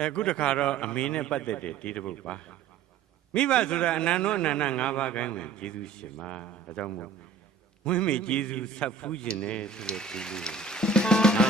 အခုတခါတော့အမေနဲ့ပတ်သက်တဲ့ဒီတစ်ပုဒ်ပါမိဘဆိုတာအနန္တောအနန္တ၅ပါးကိုင်းဝင်ကျေးဇူးရှင်ပါဒါကြောင့်မို့ဝင်းမေကျေးဇူးဆက်ဖူးခြင်းနဲ့ဆိုတဲ့ဒီလို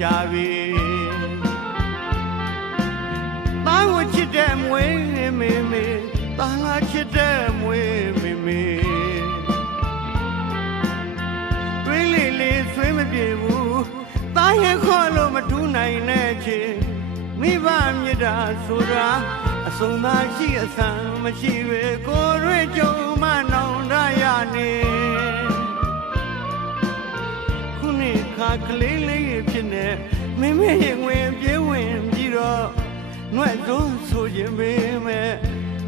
ရှာပြီတားကိုချစ်တဲ့မွေးမေမေတားငါချစ်တဲ့မွေးမေမေတွေးလေးလေးဆွေးမပြေဘူးတားရဲ့ခေါ်လို့မထူးနိုင်တဲ့ချစ်မိဘမြတ်တာဆိုတာအစုံသာရှိအဆံမရှိပဲကိုယ်ရွေးကြုံမနောင်တရနေခါကလေးလေးဖြစ်နေမင်းမရင်ဝင်ပြေးဝင်ပြီးတော့နှွဲ့သုံးဆိုရင်ပဲ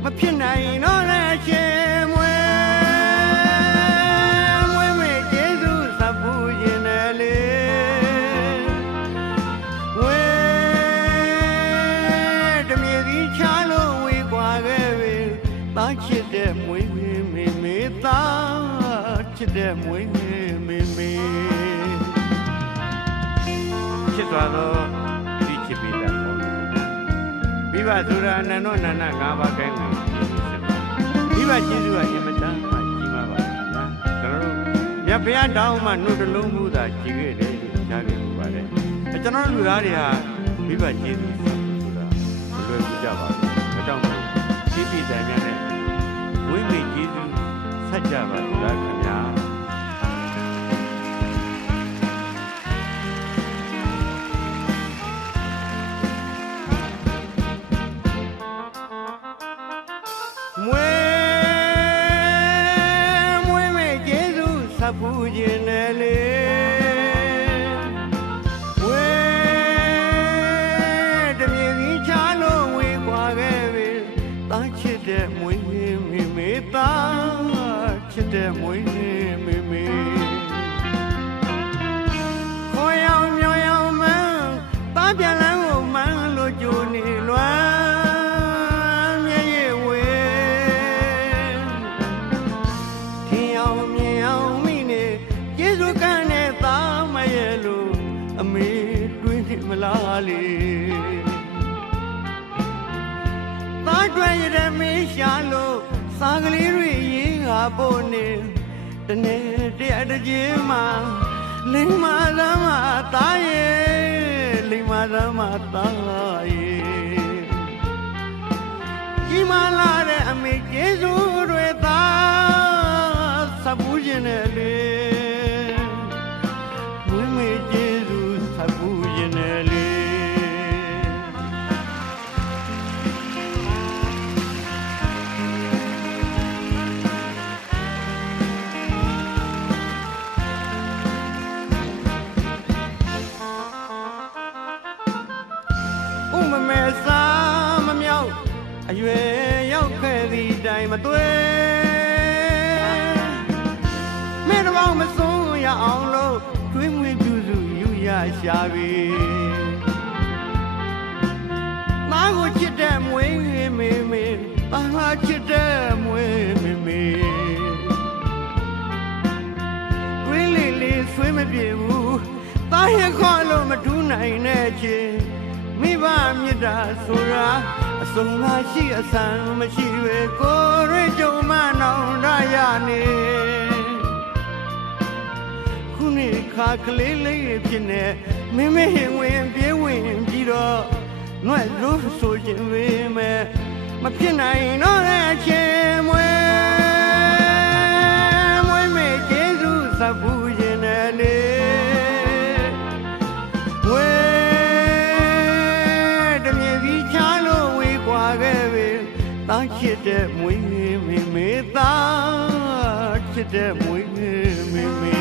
မဖြစ်နိုင်တော့တဲ့ချင်းမွေမေကျေးဇူးသပ်ဖို့ရင်လည်းလေဝေတမြေကြီးချလို့ဝေကွာခဲ့ပြီတားချစ်တဲ့မွေမေမေတားချစ်တဲ့မွေမေမေချစ်စွာသောဒီချစ်ပေးတာပေါ့မိဘဆိုတာအနန္တောအနန္တ၅ပါးကိုင်းဝင်မိဘကျေးဇူးကအင်မတန်မှကြီးမားပါဗျာကျွန်တော်တို့မြတ်ဘုရားတောင်းမှနှုတ်တလုံးမှုသာကြည်ခဲ့တယ်လို့ကြားခဲ့ပါတယ်ကျွန်တော်တို့လူသားတွေဟာမိဘကျေးဇူးဆိုတာမလွယ်ကူကြပါဘူးဒါကြောင့်မို့ဒီပြည်ဆိုင်များနဲ့ဝိမေကျေးဇူးဆက်ကြပါလားခင်ဗျာဖူးခြင်းနဲ့လေဝေတမြေကြီးချလို့ဝေကွာခဲ့ပြီတားချစ်တဲ့မွေးမေမေတားချစ်တဲ့မွေးမေမေခေါ်ရောင်မျောရောင်မှန်းတားပြန်လန်းကိုမှန်းလို့ကြိုနေလွမ်းလားလေတားတွေ့ရတဲ့မေးရှာလို့စားကလေးတွေရေးငါပို့နေတနေ့တည်းတည်းမှာလိမ္မာသားမတားရဲ့လိမ္မာသားမတားရဲ့ကြီးမားလာတဲ့အမေကျေးဇူးတွေသာစပူးခြင်းနဲ့လေဝိမေကျေးဇူးစပူးခြင်းနဲ့လေ ွေမင်းတော်မဆုံးရအောင်လို့တွင်းမွေးပြုစုယူရရှာပြီမာကိုချစ်တဲ့မွေးမေမေဘာဟာချစ်တဲ့မွေးမေမေတွင်းလေးလေးဆွေးမပြေဘူးတာရခေါ်လို့မထူးနိုင်တဲ့ချင်းမိဘမြတ်တာဆိုတာအစုံမရှိအဆန်မရှိပဲကိုရကြုံမနောင်ရရနေခုနှစ်ခါကလေးလေးဖြစ်နေမင်းမဟင်ဝင်ပြေးဝင်ပြီးတော့နှွဲ့လို့ဆိုခြင်းပဲမဖြစ်နိုင်တော့တဲ့အချင်းမွေမေကျေးဇူးသတ်ဘူးရင်နဲ့လေဝေတမြည်ပြီးချလို့ဝေးကွာခဲ့ပြီတားချစ်တဲ့မွေမေမေတားချစ်တဲ့မွေမေမေ